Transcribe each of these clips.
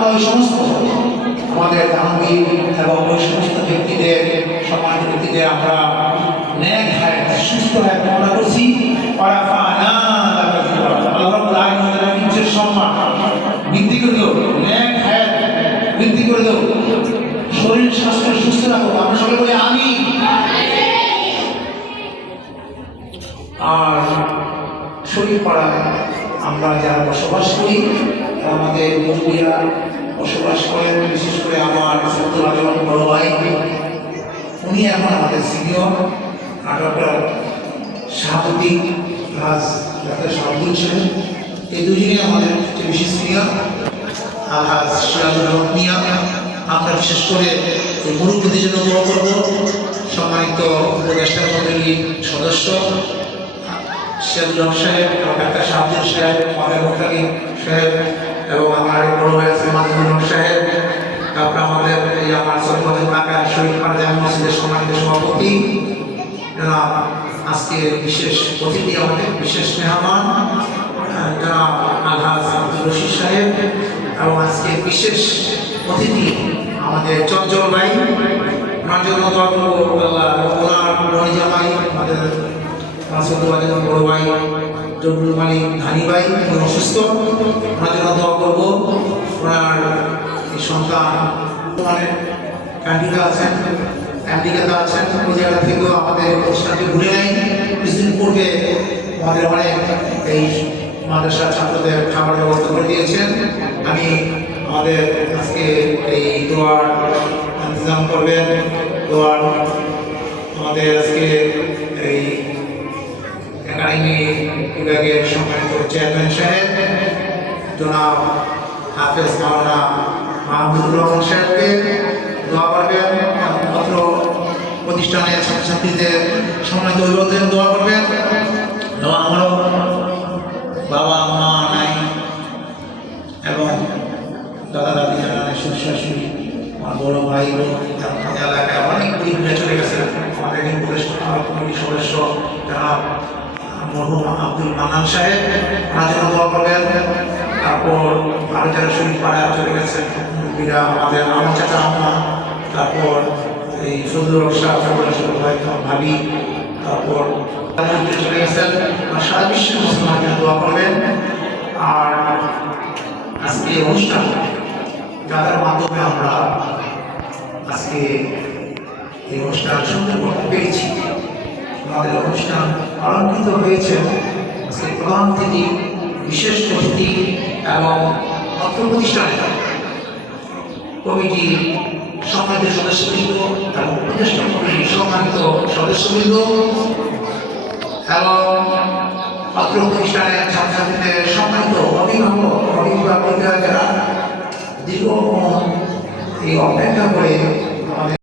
আমরা ওই সমস্ত আমাদের দানবীর এবং ওই সমস্ত ব্যক্তিদের সম্মানিত ব্যক্তিদের আমরা ন্যাক হায়াত সুস্থ হায়াত কামনা করছি। আল্লাহ রাব্বুল আলামিনের ইজ্জত সম্মান বৃদ্ধি করে দাও, ন্যাক হায়াত বৃদ্ধি করে দাও, শরীর স্বাস্থ্য সুস্থ রাখো। আমরা সবাই বলি আমিন। আর শরীরপাড়ায় আমরা যারা বসবাস করি, আমাদের মুরব্বীরা বসবাস করেন, বিশেষ করে আমার সত্তর আজম বড় ভাই, উনি এখন আমাদের সিনিয়র ডক্টর শাহাবুদ্দিন রাজ, ডক্টর শাহাবুদ্দিন ছিলেন, এই দুজনই আমাদের বেশি সিনিয়র। আলহাজ সিরাজুল হক মিয়া, আমরা বিশেষ করে এই মুরব্বীদের জন্য দোয়া করব। সম্মানিত উপদেষ্টা মণ্ডলীর সদস্য সিরাজুল হক সাহেব, ডাক্তার শাহাবুদ্দিন সাহেব, মাদার মোতালিম সাহেব এবং আমার বড় ভাই আছে মাজিদুল হক সাহেব, তারপর আমাদের এই আমার সরকারি ঢাকা শরীফপাড়া জামে মসজিদের সম্মানিত সভাপতি, আজকে বিশেষ অতিথি, আমাদের বিশেষ মেহমান জনাব আলহাজ আব্দুল রশিদ সাহেব, এবং আজকে বিশেষ অতিথি আমাদের চঞ্চল ভাই, ওনার জন্য ওনার জামাই আমাদের বড় ভাই জবরুল মালিক ধানি ভাই, উনি অসুস্থ, ওনার জন্য দোয়া করবো। ওনার সন্তান মানে ক্যান্টিনে আছেন, আমেরিকাতে আছেন, ওই জায়গা থেকেও আমাদের অনুষ্ঠানটি ঘুরে নেয়। কিছুদিন পূর্বে আমাদের অনেক এই মাদ্রাসার ছাত্রদের খাবার ব্যবস্থা করে দিয়েছেন। আমি আমাদের আজকে এই দোয়ার ইন্তজাম করবেন, দোয়ার আমাদের আজকে এই একাডেমি বিভাগের সম্মানিত চেয়ারম্যান সাহেব জনাব হাফেজ মাওলানা মাহমুদুর রহমান সাহেবকে দোয়া করবেন, অত্র প্রতিষ্ঠানের ছাত্রছাত্রীদের সম্মানিত অভিভাবকদের দোয়া করবেন। এবং আমারও বাবা মা নাই এবং দাদা দাদি যারা নাই, শ্বশুর শাশুড়ি, আমার বড় ভাই বোন, আমাদের এলাকায় অনেক গরিবরা চলে গেছে। আমাদের কমিটির সদস্য যারা মরহুম আব্দুল মান্নান সাহেব, ওনার জন্য দোয়া করবেন। তারপর আরো যারা শরীফপাড়া চলে গেছেন মুরব্বীরা, আমাদের আমার চাচা আম্মা, তারপর এই ফজলুল হক সাহেব, ভাই ভাবি, তারপর চলে গেছেন, সারা বিশ্বের মুসলমানদের জন্য দোয়া করবেন। আর আজকে অনুষ্ঠান যাদের মাধ্যমে আমরা আজকে এই অনুষ্ঠান সুন্দর করতে পেরেছি, আমাদের অনুষ্ঠান অলঙ্কৃত হয়েছে আজকে প্রধান অতিথি, বিশেষ অতিথি এবং অত্র প্রতিষ্ঠানের কমিটি সম্মানিত সদস্যবৃন্দ এবং উপদেষ্টা কমিটির সম্মানিত সদস্যবৃন্দ এবং অত্র প্রতিষ্ঠানের ছাত্রছাত্রীদের সম্মানিত অভিভাবক অভিভাবকরা যারা দীর্ঘক্ষণ এই অপেক্ষা করে আমাদের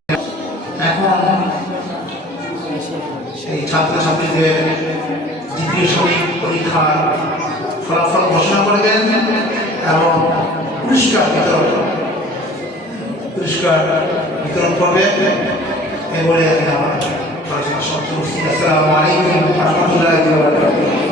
এখন সেই ছাত্রছাত্রীদের দ্বিতীয় শরীর পরীক্ষার ফলাফল ঘোষণা করবেন এবং পুরস্কার বিতরণ করবেন। এবারে আমার আলোচনা সমাপ্ত করছি। আসসালামু আলাইকুম ওয়া রাহমাতুল্লাহি ওয়া বারাকাতুহু।